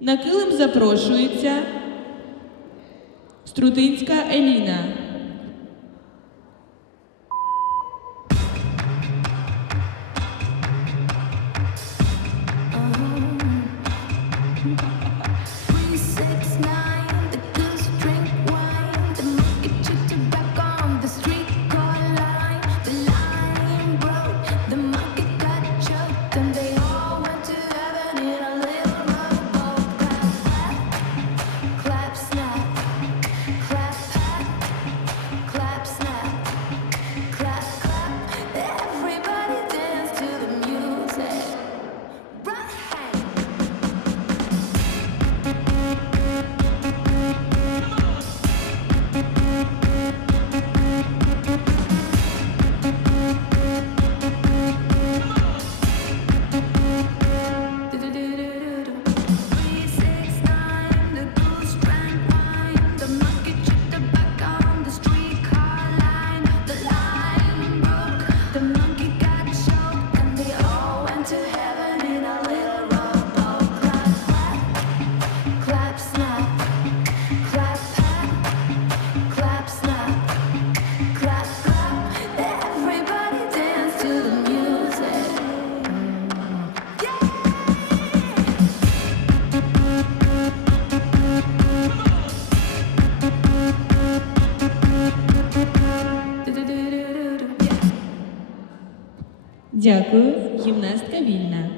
На килим запрошується Струтинська Еліна. Thank. Дякую, гімнастка вільна.